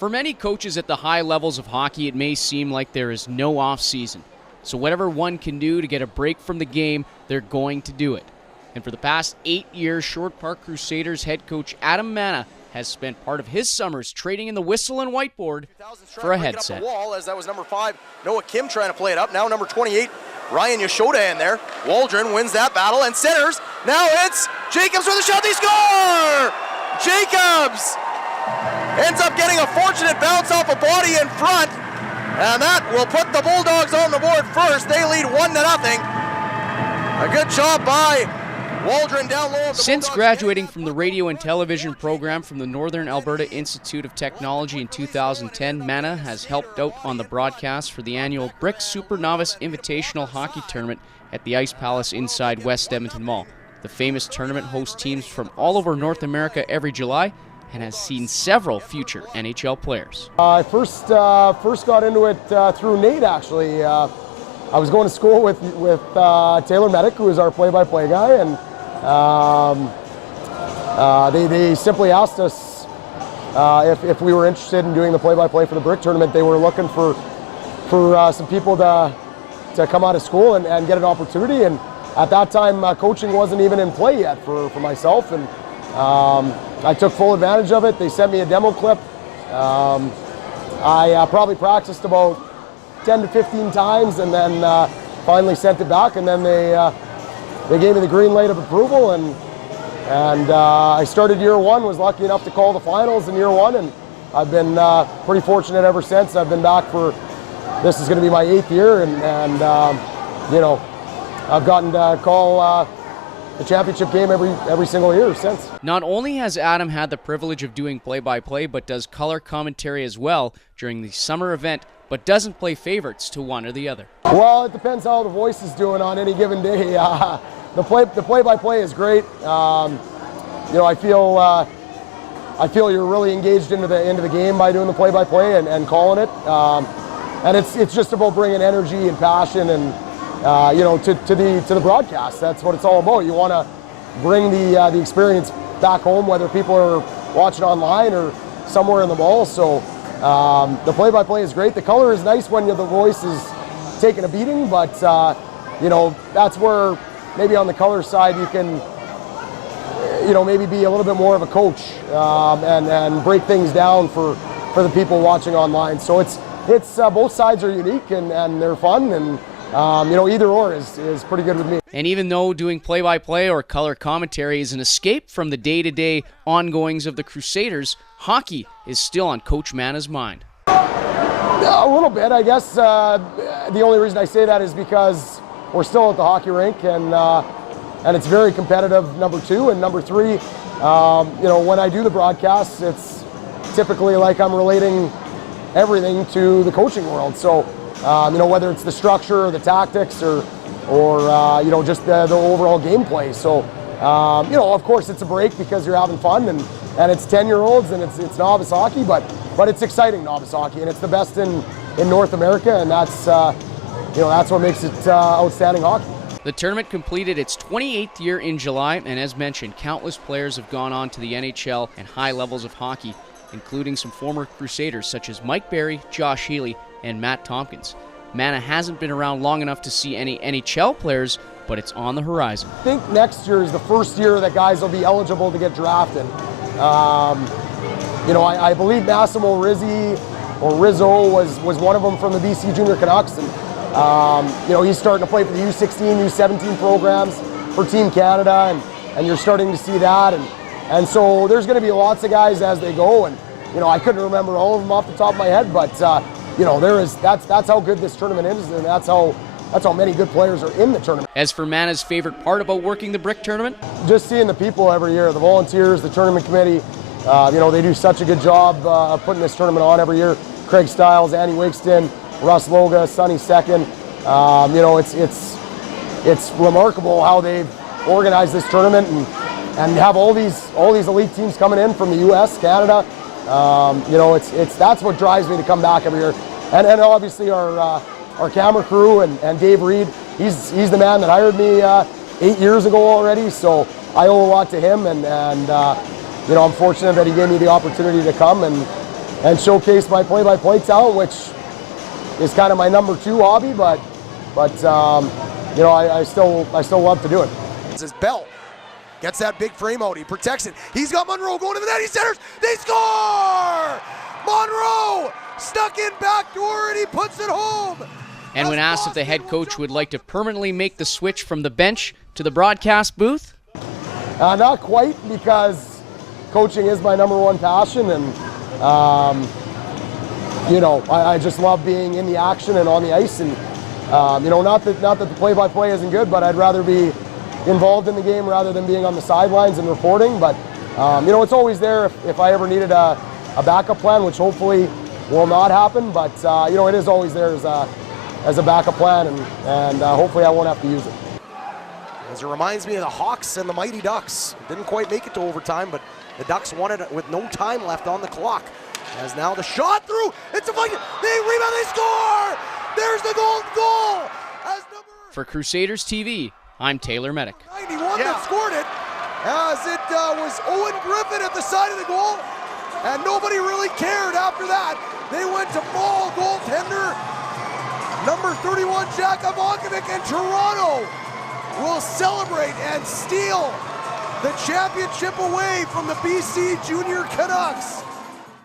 For many coaches at the high levels of hockey, it may seem like there is no off-season. So whatever one can do to get a break from the game, they're going to do it. And for the past 8 years, Short Park Crusaders head coach Adam Manah has spent part of his summers trading in the whistle and whiteboard for a headset. Wall, as that was number 5, Noah Kim trying to play it up. Now number 28, Ryan Yashoda in there. Waldron wins that battle and centers. Now it's Jacobs with a shot. They score! Jacobs ends up getting a fortunate bounce off a body in front, and that will put the Bulldogs on the board first. They lead 1-0. A good job by Waldron down low. Since graduating from the radio and television program from the Northern Alberta Institute of Technology in 2010, Manah has helped out on the broadcast for the annual Brick Super Novice Invitational Hockey Tournament at the Ice Palace inside West Edmonton Mall. The famous tournament hosts teams from all over North America every July and has seen several future NHL players. I first got into it through Nate, actually. I was going to school with Taylor Medic, who is our play-by-play guy, and they simply asked us if we were interested in doing the play-by-play for the Brick Tournament. They were looking for some people to come out of school and get an opportunity, and at that time coaching wasn't even in play yet for myself, and I took full advantage of it. They sent me a demo clip. I probably practiced about 10 to 15 times, and then finally sent it back, and then they gave me the green light of approval, and I started year one, was lucky enough to call the finals in year one, and I've been pretty fortunate ever since. I've been back for, this is going to be my 8th year, and you know, I've gotten to call the championship game every single year since. Not only has Adam had the privilege of doing play-by-play, but does color commentary as well during the summer event, but doesn't play favorites to one or the other. Well, it depends how the voice is doing on any given day. The play-by-play is great. You know, I feel you're really engaged into the game by doing the play-by-play and calling it. And it's just about bringing energy and passion and you know, to the broadcast. That's what it's all about. You want to bring the experience back home, whether people are watching online or somewhere in the mall. So the play-by-play is great. The color is nice when the voice is taking a beating, but you know, that's where maybe on the color side you can, you know, maybe be a little bit more of a coach and break things down for the people watching online. So it's both sides are unique and they're fun, and you know, either or is pretty good with me. And even though doing play-by-play or color commentary is an escape from the day-to-day ongoings of the Crusaders, hockey is still on Coach Manah's mind. A little bit, I guess. The only reason I say that is because we're still at the hockey rink, and it's very competitive, number 2. And number 3, you know, when I do the broadcasts, it's typically like I'm relating everything to the coaching world. So you know, whether it's the structure or the tactics or you know, just the overall gameplay. So you know, of course it's a break because you're having fun, and it's 10-year-olds and it's novice hockey, but it's exciting novice hockey, and it's the best in North America, and that's you know, that's what makes it outstanding hockey. The tournament completed its 28th year in July, and as mentioned, countless players have gone on to the NHL and high levels of hockey, including some former Crusaders such as Mike Barrie, Josh Healy, and Matt Tompkins. Manah hasn't been around long enough to see any NHL players, but it's on the horizon. I think next year is the first year that guys will be eligible to get drafted. You know, I believe Massimo Rizzo was one of them from the BC Junior Canucks, and you know, he's starting to play for the U16, U17 programs for Team Canada, and you're starting to see that, and so there's going to be lots of guys as they go, and you know, I couldn't remember all of them off the top of my head, but you know, that's how good this tournament is, and that's how many good players are in the tournament. As for Manah's favorite part about working the Brick Tournament? Just seeing the people every year, the volunteers, the tournament committee. You know, they do such a good job of putting this tournament on every year. Craig Stiles, Andy Wigston, Russ Loga, Sonny Second. You know, it's remarkable how they've organized this tournament and have all these elite teams coming in from the U.S., Canada. You know, that's what drives me to come back every year. And obviously our camera crew and Dave Reed, he's the man that hired me 8 years ago already, so I owe a lot to him, and you know, I'm fortunate that he gave me the opportunity to come, and showcase my play-by-play talent, which is kind of my number 2 hobby, but you know, I still love to do it. This is Bell. Gets that big frame out. He protects it. He's got Monroe going to the net. He centers. They score! Monroe stuck in backdoor and he puts it home. And when asked if the head coach would like to permanently make the switch from the bench to the broadcast booth? Not quite, because coaching is my number 1 passion, and you know, I just love being in the action and on the ice, and you know, not that the play-by-play isn't good, but I'd rather be involved in the game rather than being on the sidelines and reporting. But you know, it's always there if I ever needed a backup plan, which hopefully will not happen. But you know, it is always there as a backup plan, and hopefully I won't have to use it. As it reminds me of the Hawks and the Mighty Ducks. Didn't quite make it to overtime, but the Ducks won it with no time left on the clock. As now the shot through, it's a fight, they rebound, they score! There's the goal! For Crusaders TV, I'm Taylor Medic. 91 that scored it, as it was Owen Griffin at the side of the goal, and nobody really cared after that. They went to ball goaltender, number 31, Jakob Onkovic, and Toronto will celebrate and steal the championship away from the BC Junior Canucks.